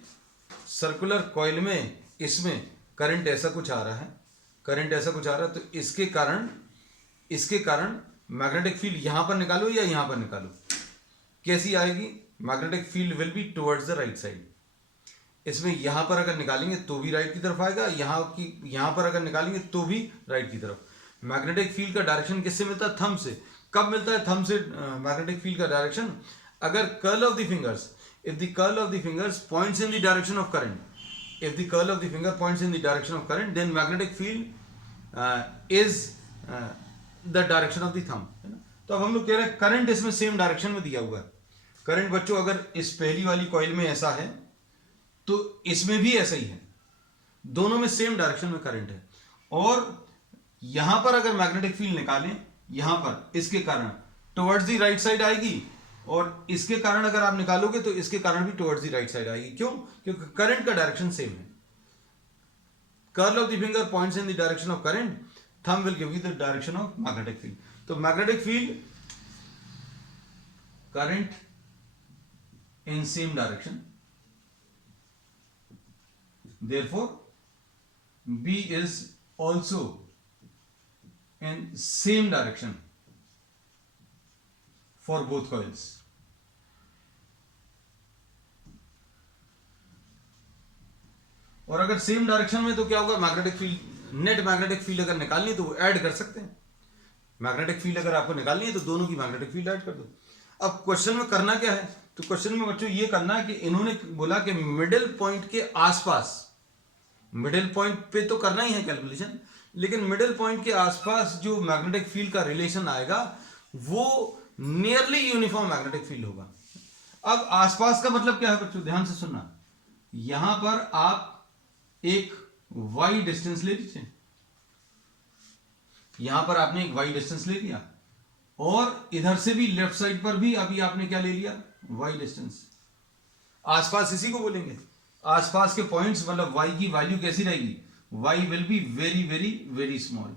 सर्कुलर कॉइल में इसमें करंट ऐसा कुछ आ रहा है, करंट ऐसा कुछ आ रहा है, तो इसके कारण मैग्नेटिक फील्ड यहां पर निकालो या यहां पर निकालो, कैसी आएगी, magnetic field will be towards the right side. इसमें यहां पर अगर निकालेंगे तो भी राइट की तरफ आएगा, यहां पर अगर निकालेंगे तो भी राइट की तरफ। मैग्नेटिक फील्ड का डायरेक्शन किससे मिलता है, थंब से। कब मिलता है थंब से मैग्नेटिक फील्ड का डायरेक्शन, अगर curl of the fingers, if the curl of the fingers points in the direction of current, if the curl of the finger points in the direction of current, then magnetic field is the direction of the thumb, है ना। तो अब हम लोग कह रहे हैं करंट इसमें सेम डायरेक्शन में दिया हुआ है। करंट बच्चों अगर इस पहली वाली कॉइल में ऐसा है तो इसमें भी ऐसा ही है, दोनों में सेम डायरेक्शन में करंट है। और यहां पर अगर मैग्नेटिक फील्ड निकालें, यहां पर इसके कारण टुवर्ड्स द राइट साइड आएगी, और इसके कारण अगर आप निकालोगे तो इसके कारण भी टुवर्ड्स द राइट साइड आएगी। क्यों, क्योंकि करंट का डायरेक्शन सेम है। Curl of the finger points in the direction of current, thumb will give you the direction of magnetic field. तो magnetic field, current in same direction, therefore B is also in same direction for both coils. और अगर सेम डायरेक्शन में तो क्या होगा, magnetic field, net magnetic field अगर निकालनी है तो वो ऐड कर सकते हैं। मैग्नेटिक फील्ड अगर आपको निकालनी है तो दोनों की मैग्नेटिक फील्ड ऐड कर दो। अब क्वेश्चन में करना क्या है, तो क्वेश्चन में बच्चों ये करना है कि इन्होंने बोला कि मिडिल पॉइंट के आसपास, मिडिल पॉइंट पे तो करना ही है कैलकुलेशन, लेकिन मिडिल पॉइंट के आसपास जो मैग्नेटिक फील्ड का रिलेशन आएगा वो नियरली यूनिफॉर्म मैग्नेटिक फील्ड होगा। अब आसपास का मतलब क्या है बच्चों, ध्यान से सुनना। यहां पर आप एक y डिस्टेंस ले लीजिए, यहां पर आपने एक y डिस्टेंस ले लिया, और इधर से भी लेफ्ट साइड पर भी अभी आपने क्या ले लिया, y डिस्टेंस। आसपास इसी को बोलेंगे, आसपास के पॉइंट्स, मतलब y की वैल्यू कैसी रहेगी, y will be very very very small.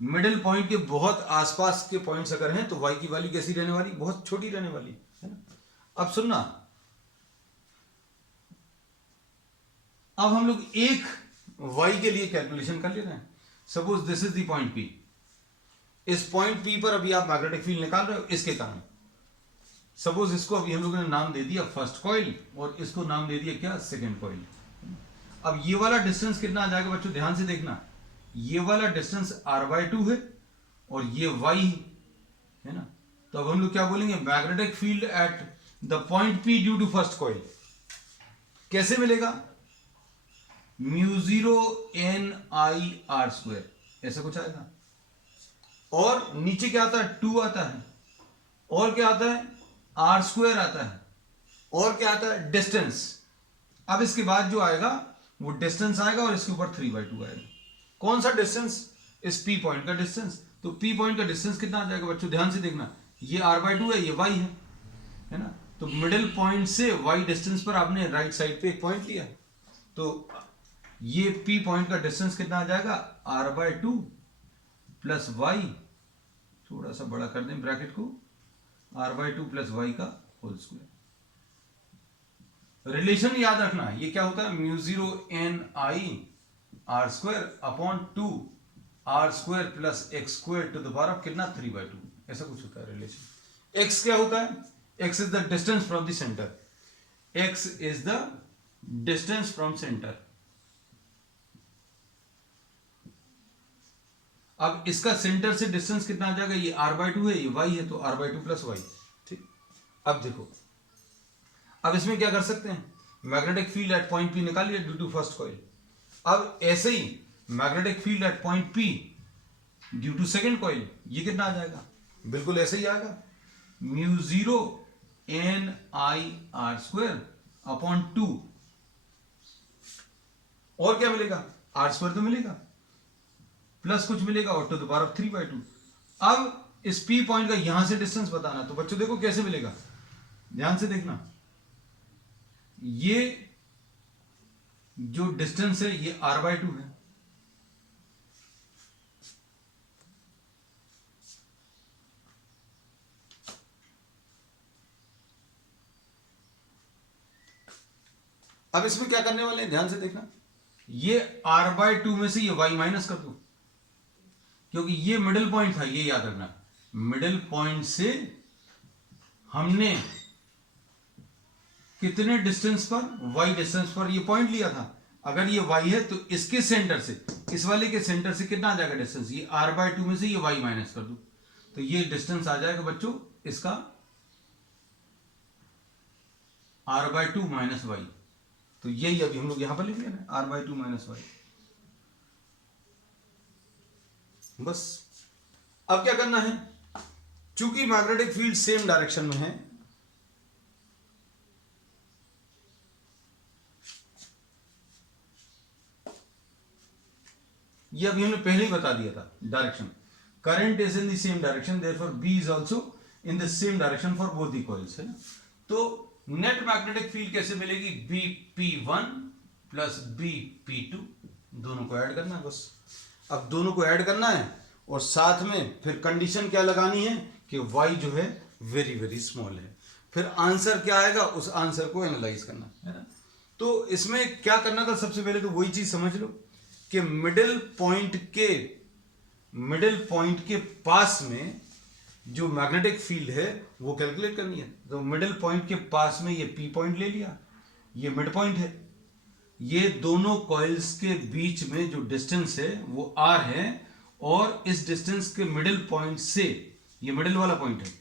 Middle point के बहुत आसपास के पॉइंट्स अगर हैं तो y की वैल्यू कैसी रहने वाली, बहुत छोटी रहने वाली है ना। अब सुनना, अब हम लोग एक y के लिए कैलकुलेशन कर ले रहे हैं। Suppose this is the point P, इस पॉइंट P पर अभी आप मैग्नेटिक फील्ड निकाल रहे हो इसके कारण। सपोज इसको अभी हम लोगों ने नाम दे दिया फर्स्ट कॉइल और इसको नाम दे दिया क्या, सेकेंड कॉइल। अब ये वाला डिस्टेंस कितना आ जाएगा बच्चों, ध्यान से देखना, ये वाला डिस्टेंस r/2 है और ये y है ना। तो अब हम लोग क्या बोलेंगे, magnetic field at the point P due to first coil कैसे मिलेगा, μ0 n(I)r², ऐसा कुछ आएगा। और नीचे क्या आता है, 2 आता है, और क्या आता है, r² आता है, और क्या आता है, डिस्टेंस। अब इसके बाद जो आएगा वो डिस्टेंस आएगा और इसके ऊपर 3/2 आएगा। कौन सा डिस्टेंस, इस P पॉइंट का डिस्टेंस। तो P पॉइंट का डिस्टेंस कितना आ जाएगा बच्चों, ध्यान से देखना, ये r/2 है, ये y है ना। तो मिडिल पॉइंट से y डिस्टेंस पर आपने राइट साइड पे एक पॉइंट लिया, तो ये P पॉइंट का डिस्टेंस कितना आ जाएगा, r/2 प्लस y, थोड़ा सा बड़ा कर दें ब्रैकेट को, r/2 प्लस y का होल स्क्वायर। रिलेशन याद रखना, ये क्या होता है, μ0 n(I)r² upon 2 r² plus x² to the power of कितना, 3/2, ऐसा कुछ होता है रिलेशन। x क्या होता है, x is the distance from the centre, x is the distance from centre. अब इसका सेंटर से डिस्टेंस कितना आ जाएगा, ये r/2 है, ये y है, तो r/2 प्लस y। ठीक, अब देखो, अब इसमें क्या कर सकते हैं, magnetic field at point P निकाल लिया ड्यू टू फर्स्ट कॉइल। अब ऐसे ही magnetic field at point P due to second coil, ये कितना आ जाएगा, बिल्कुल ऐसे ही आएगा, μ0 n(I)r² अपॉन 2, और क्या मिलेगा, r² तो मिलेगा, प्लस कुछ मिलेगा और टू द पावर ऑफ 3/2। अब इस P पॉइंट का यहां से डिस्टेंस बताना, तो बच्चों देखो कैसे मिलेगा, ध्यान से देखना, ये जो डिस्टेंस है ये r/2 है, अब इसमें क्या करने वाले हैं, ध्यान से देखना, ये r/2 में से ये y माइनस कर दो, क्योंकि ये मिडिल पॉइंट था, ये याद रखना, मिडिल पॉइंट से हमने कितने डिस्टेंस पर, y डिस्टेंस पर ये पॉइंट लिया था। अगर ये y है तो इसके सेंटर से, इस वाले के सेंटर से कितना आ जाएगा डिस्टेंस, ये r/2 में से ये y माइनस कर दो, तो ये डिस्टेंस आ जाएगा बच्चों इसका r/2 माइनस y। तो यही अभी हम लोग यहां पर लिख लिया ना, r/2 माइनस y। बस अब क्या करना है, चूंकि मैग्नेटिक फील्ड सेम डायरेक्शन में है, ये अभी हमने पहले ही बता दिया था direction, current is in the same direction, therefore B is also in the same direction for both the coils, है ना। तो नेट मैग्नेटिक फील्ड कैसे मिलेगी, BP1 प्लस BP2, दोनों को ऐड करना है बस। अब दोनों को ऐड करना है और साथ में फिर कंडीशन क्या लगानी है कि y जो है वेरी वेरी स्मॉल है, फिर आंसर क्या आएगा उस आंसर को एनालाइज करना है ना। तो इसमें क्या करना था, सबसे पहले तो वही चीज समझ लो कि मिडिल पॉइंट के पास में जो मैग्नेटिक फील्ड है वो कैलकुलेट करनी है। तो मिडिल पॉइंट के पास में ये P पॉइंट ले लिया, ये मिड पॉइंट है, ये दोनों कॉइल्स के बीच में जो डिस्टेंस है वो r है, और इस डिस्टेंस के मिडिल पॉइंट से, ये मिडिल वाला पॉइंट है,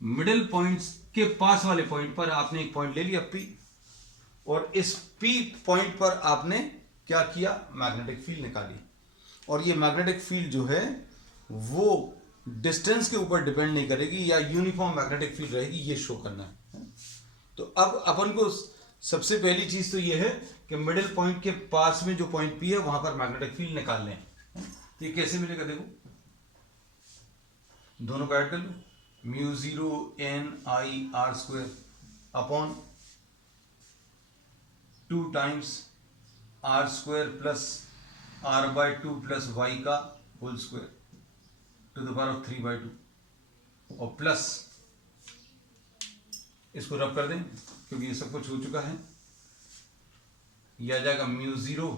मिडिल पॉइंट के पास वाले पॉइंट पर आपने एक पॉइंट ले लिया P, और इस P पॉइंट पर आपने क्या किया, मैग्नेटिक फील्ड निकाली। और ये मैग्नेटिक फील्ड जो है वो डिस्टेंस के ऊपर डिपेंड नहीं करेगी, या यूनिफॉर्म मैग्नेटिक फील्ड रहेगी, ये शो करना है। तो अब अपन को सबसे पहली चीज तो ये है कि मिडिल पॉइंट के पास में जो पॉइंट P है वहां पर मैग्नेटिक फील्ड निकालने हैं। तो ये कैसे मिलेगा, देखो दोनों को ऐड कर लो, μ0 n(I)r² upon 2 times r² plus r/2 plus y का whole square to the power of 3/2, और प्लस इसको रब कर दें क्योंकि ये सब कुछ हो चुका है, यह आ जाएगा μ0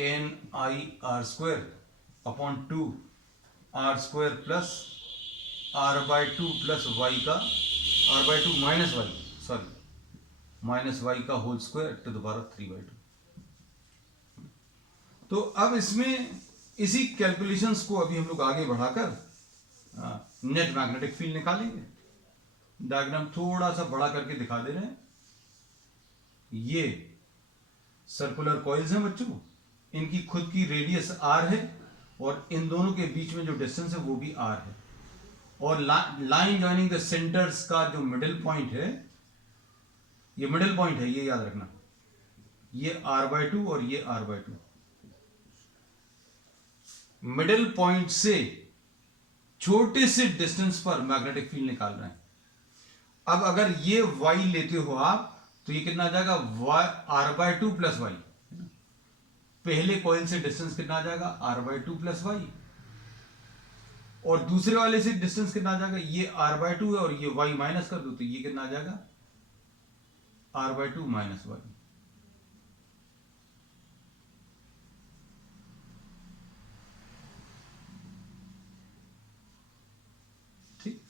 n(I)r² upon 2 r² plus r/2 plus y का R by two minus Y, sorry minus Y का whole square to the power 3/2। तो अब इसमें इसी कैलकुलेशंस को अभी हम लोग आगे बढ़ाकर नेट मैग्नेटिक फील्ड निकालेंगे। डायग्राम थोड़ा सा बड़ा करके दिखा दे रहे हैं। ये सर्कुलर कॉइल्स हैं बच्चों, इनकी खुद की रेडियस आर है और इन दोनों के बीच में जो डिस्टेंस है वो भी आर है। और लाइन जॉइनिंग द सेंटर्स का जो मिडिल पॉइंट है, ये मिडिल पॉइंट है, ये याद रखना, ये r/2 और ये r/2। मिडिल पॉइंट से छोटे से डिस्टेंस पर मैग्नेटिक फील्ड निकाल रहे हैं। अब अगर ये y लेते हो आप तो ये कितना आ जाएगा, r/2 प्लस वाई। पहले कॉइल से डिस्टेंस कितना आ जाएगा, r/2 प्लस वाई, और दूसरे वाले से डिस्टेंस कितना आ जाएगा, ये r/2 है और ये y माइनस कर दो तो ये कितना आ जाएगा, r/2 माइनस वाई। ठीक।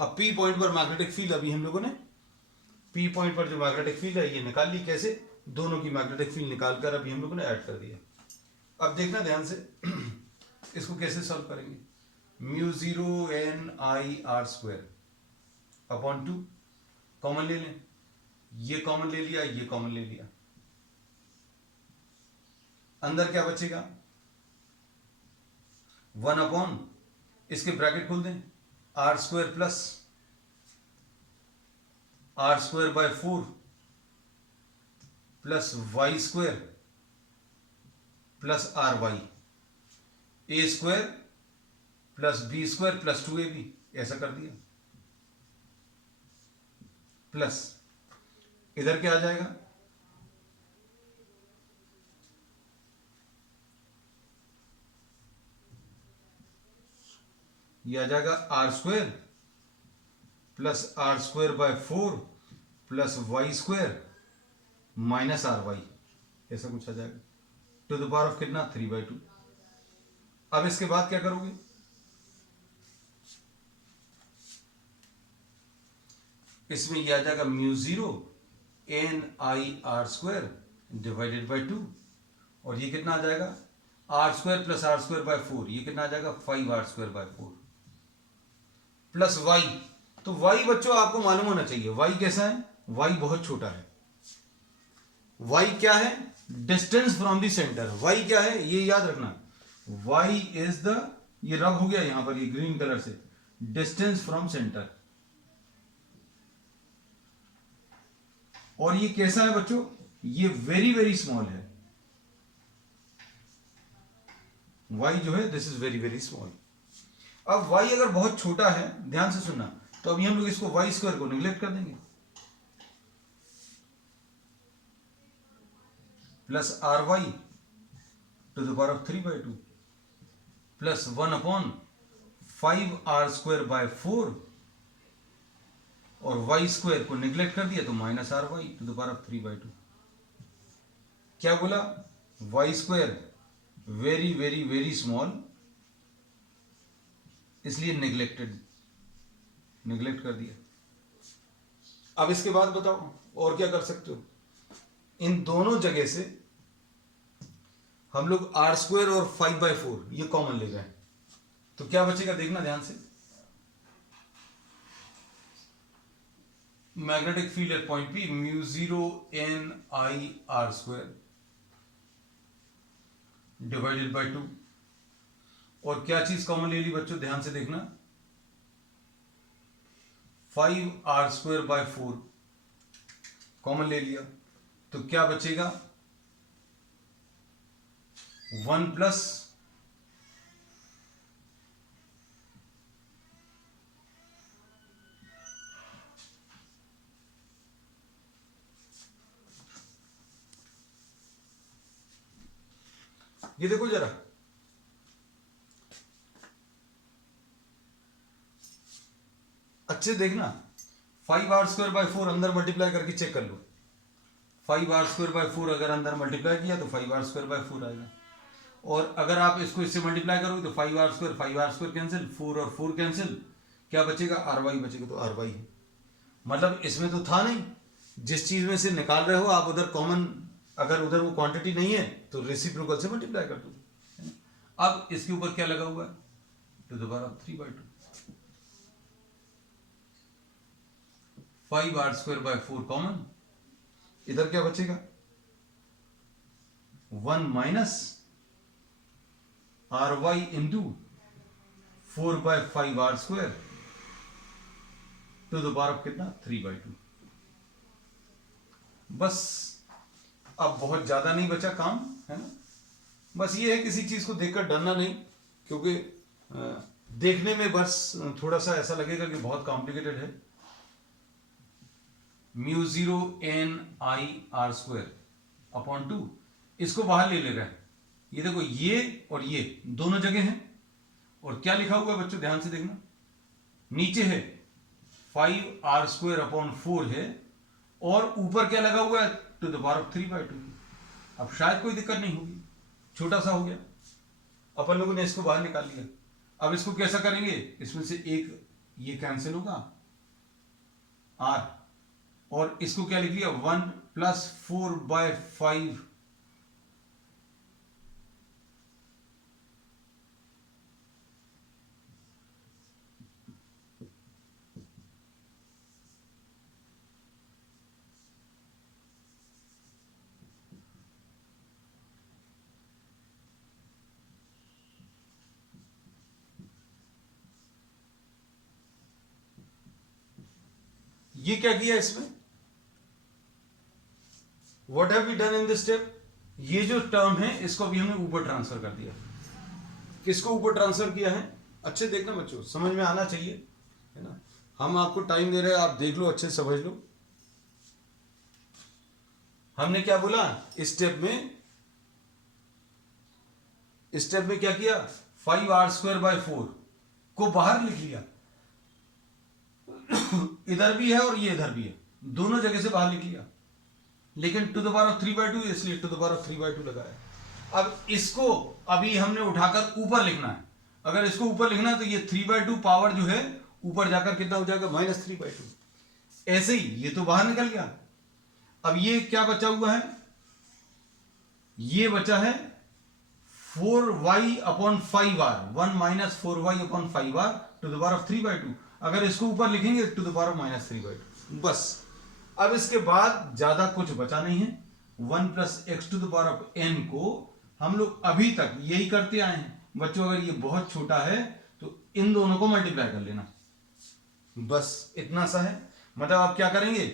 अब P पॉइंट पर मैग्नेटिक फील्ड अभी हम लोगों ने P पॉइंट पर जो मैग्नेटिक फील्ड है ये निकाल ली। कैसे, दोनों की मैग्नेटिक फील्ड निकालकर अभी हम लोगों ने ऐड कर दिया। अब देखना ध्यान से इसको कैसे सॉल्व करेंगे। μ0 n/r² / 2 कॉमन ले लें, ये कॉमन ले लिया, ये कॉमन ले लिया, अंदर क्या बचेगा, 1/, इसके ब्रैकेट खोल दें, r² plus r²/4 plus y² plus ry, a² plus b² plus 2ab, ऐसा कर दिया, प्लस इधर क्या आ जाएगा, ये आ जाएगा r² plus r²/4 plus y² minus ry, ऐसा कुछ आ जाएगा, टू द पावर ऑफ कितना, 3/2। अब इसके बाद क्या करोगे, इसमें यह आ जाएगा μ0 n/r² डिवाइडेड बाई 2, और ये कितना आ जाएगा, r² प्लस r²/4, ये कितना आ जाएगा, 5r²/4 प्लस y। तो y बच्चों आपको मालूम होना चाहिए, y कैसा है, y बहुत छोटा है। y क्या है, distance from the centre. y क्या है ये याद रखना, y इज द, ये रब हो गया यहां पर, ये ग्रीन कलर से, डिस्टेंस फ्रॉम सेंटर। और ये कैसा है बच्चों, ये वेरी वेरी स्मॉल है, y जो है this is very very small. अब y अगर बहुत छोटा है, ध्यान से सुनना, तो अभी हम लोग इसको y² को निगलेक्ट कर देंगे, plus ry to the power of 3/2 plus 1/5r²/4, और y² को निगलेक्ट कर दिया तो minus ry to the power of 3/2। क्या बोला, y² very very very small, इसलिए निगलेक्ट कर दिया। अब इसके बाद बताओ और क्या कर सकते हो, इन दोनों जगह से हम लोग r² और 5/4 ये कॉमन ले गए, तो क्या बचेगा देखना ध्यान से, magnetic field at point P μ0 n/r² divided by 2, और क्या चीज कॉमन ले ली बच्चों, ध्यान से देखना, 5r²/4 कॉमन ले लिया, तो क्या बचेगा, 1 प्लस ये देखो जरा, अच्छे देखना, 5r²/4 अंदर मल्टीप्लाई करके चेक कर लो, 5r²/4 अगर अंदर मल्टीप्लाई किया तो 5r²/4 आएगा, और अगर आप इसको इससे मल्टीप्लाई करोगे तो 5r² कैंसिल, 4 और 4 कैंसिल, क्या बचेगा, ry बचेगा, तो ry है। मतलब इसमें तो था नहीं, जिस चीज में से निकाल रहे हो आप उधर कॉमन, अगर उधर वो क्वांटिटी नहीं है तो रेसिप्रोकल से मल्टीप्लाई कर दो। अब इसके ऊपर क्या लगा हुआ है, to the power of 3/2, 5r² common, इधर क्या बचेगा 1 minus ry into 4/5r² to the power of कितना 3/2। बस अब बहुत ज्यादा नहीं बचा काम, है ना। बस ये है किसी चीज को देखकर डरना नहीं, क्योंकि देखने में बस थोड़ा सा ऐसा लगेगा कि बहुत कॉम्प्लिकेटेड है। μ0 n I r² अपॉन 2, इसको बाहर ले रहा है। ये देखो ये और ये दोनों जगह हैं, और क्या लिखा हुआ है बच्चों ध्यान से देखना, नीचे है 5r² अपॉन 4 है, और ऊपर क्या लगा हुआ है टू द पावर ऑफ 3/2। अब शायद कोई दिक्कत नहीं होगी, छोटा सा हो गया, अपन लोगों ने इसको बाहर निकाल लिया। अब इसको कैसा करेंगे, इसमें से एक ये कैंसिल होगा r, और इसको क्या लिख लिया 1 + 4/5 ये क्या किया इसमें, what have we done in this step, ये जो टर्म है इसको अभी हमने ऊपर ट्रांसफर कर दिया। किसको ऊपर ट्रांसफर किया है, अच्छे देखना बच्चों, समझ में आना चाहिए, है ना। हम आपको टाइम दे रहे हैं, आप देख लो, अच्छे समझ लो। हमने क्या बोला इस स्टेप में क्या किया, 5r² को बाहर लिख लिया, इधर भी है और ये इधर भी है, दोनों जगह से बाहर लिख लिया, लेकिन टू द पावर ऑफ 3/2 इसलिए टू द पावर ऑफ 3/2 लगाया। अब इसको अभी हमने उठाकर ऊपर लिखना है, अगर इसको ऊपर लिखना है तो ये 3/2 पावर जो है ऊपर जाकर कितना हो जाएगा -3/2। ऐसे ही ये तो बाहर निकल गया। अब ये क्या बचा हुआ है, ये बचा है 4y upon 5r, 1 - 4y upon 5r to the power of 3/2। अगर इसको ऊपर लिखेंगे टू द पावर ऑफ -3/2 बस। अब इसके बाद ज्यादा कुछ बचा नहीं है। 1 + x to the power of n को हम लोग अभी तक यही करते आए हैं बच्चों। अगर ये बहुत छोटा है तो इन दोनों को मल्टीप्लाई कर लेना, बस इतना सा है। मतलब आप क्या करेंगे,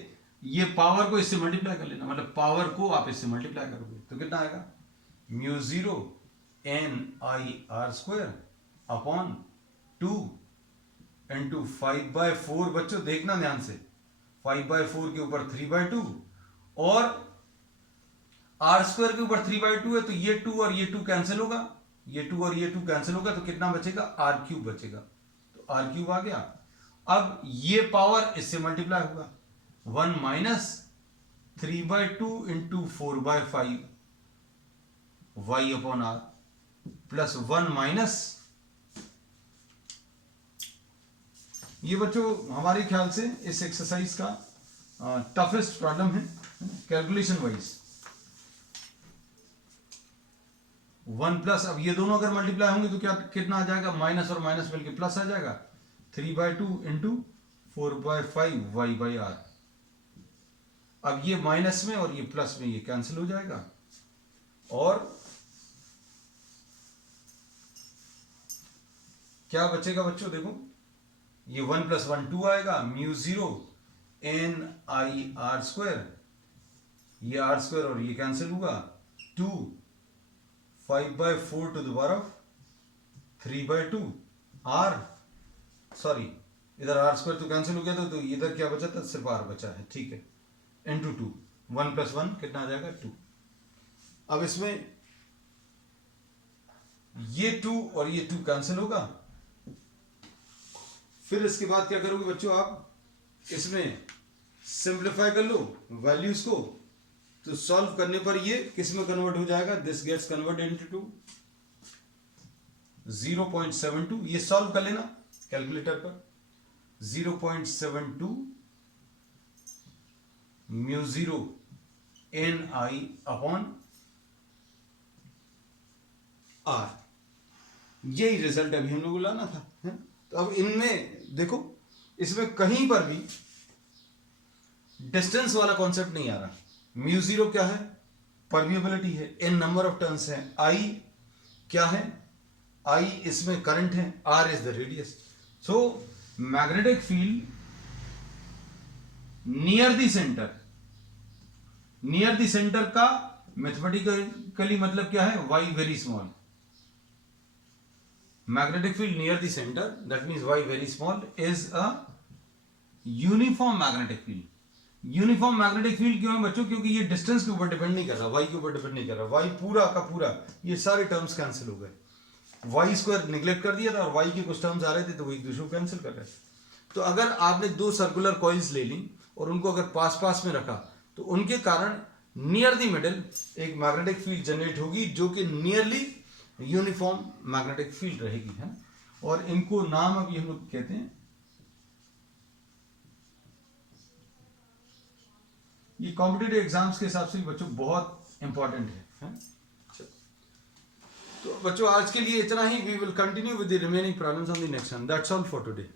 ये पावर को इससे मल्टीप्लाई कर लेना, मतलब पावर को आप इससे मल्टीप्लाई करोगे तो कितना आएगा μ0 n I r² upon 2 into 5/4। बच्चों देखना ध्यान से, 5/4 के ऊपर 3/2 और r² के ऊपर 3/2 है, तो ये 2 और ये 2 कैंसिल होगा, ये 2 और ये 2 कैंसिल होगा, तो कितना बचेगा r³ बचेगा, तो r³ आ गया। अब ये पावर इससे मल्टीप्लाई होगा, 1 - 3/2 into 4/5 y upon r plus 1 minus, ये बच्चों हमारे ख्याल से इस एक्सरसाइज का टफेस्ट प्रॉब्लम है कैलकुलेशन वाइज। 1 प्लस, अब ये दोनों अगर मल्टीप्लाई होंगे तो क्या कितना आ जाएगा, माइनस और माइनस मिलके प्लस आ जाएगा, 3/2 इंटू 4/5 y/r। अब ये माइनस में और ये प्लस में ये कैंसिल हो जाएगा, और क्या बचेगा बच्चों, देखो ये 1 + 1 2 आएगा, μ0 n I r², ये r² और ये कैंसिल होगा, 2 5/4 to the power of 3/2 r, sorry इधर r² तो कैंसिल हो गया था, तो इधर क्या बचा था, सिर्फ r बचा है, ठीक है, इंटू 2, 1 + 1 कितना आ जाएगा 2। अब इसमें ये 2 और ये 2 कैंसिल होगा, फिर इसके बाद क्या करोगे बच्चों, आप इसमें सिंप्लीफाई कर लो वैल्यूज को, तो सॉल्व करने पर ये किस में कन्वर्ट हो जाएगा, दिस गेट्स कन्वर्टेड इनटू 0.72। ये सॉल्व कर लेना कैलकुलेटर पर, 0.72 mu zero N I upon R, यही रिजल्ट अभी हम लोग को लाना था, है? तो अब इनमें देखो, इसमें कहीं पर भी डिस्टेंस वाला कॉन्सेप्ट नहीं आ रहा। म्यू जीरो क्या है? परमिएबिलिटी है, एन नंबर ऑफ टर्न्स है, आई क्या है? आई इसमें करंट है, R is the radius. So magnetic field near the centre, near the centre का मैथमेटिकली मतलब क्या है? Y very small. Magnetic field near the centre, that means Y very small, is a uniform magnetic field. Uniform magnetic field क्यों है बच्चों? क्योंकि ये डिस्टेंस के ऊपर डिपेंड नहीं कर रहा, वाई के ऊपर डिपेंड नहीं कर रहा। वाई पूरा का पूरा, ये सारे टर्म्स कैंसिल हो गए। वाई स्क्वायर निगलेक्ट कर दिया था और वाई के कुछ टर्म्स आ रहे थे तो वो एक दूसरे को कैंसिल कर रहे थे। तो अगर आपने दो सर्कुलर कॉइल्स ले ली और उनको अगर पास पास में रखा तो उनके कारण नियर द मिडल एक मैग्नेटिक फील्ड जनरेट होगी जो कि नियरली यूनिफॉर्म मैग्नेटिक फील्ड रहेगी, है। और इनको नाम अभी हम लोग कहते हैं, ये कॉम्पिटिटिव एग्जाम्स के हिसाब से बच्चों बहुत इंपॉर्टेंट है? तो बच्चों आज के लिए इतना ही। We will continue with the remaining problems on the next one. That's all for today.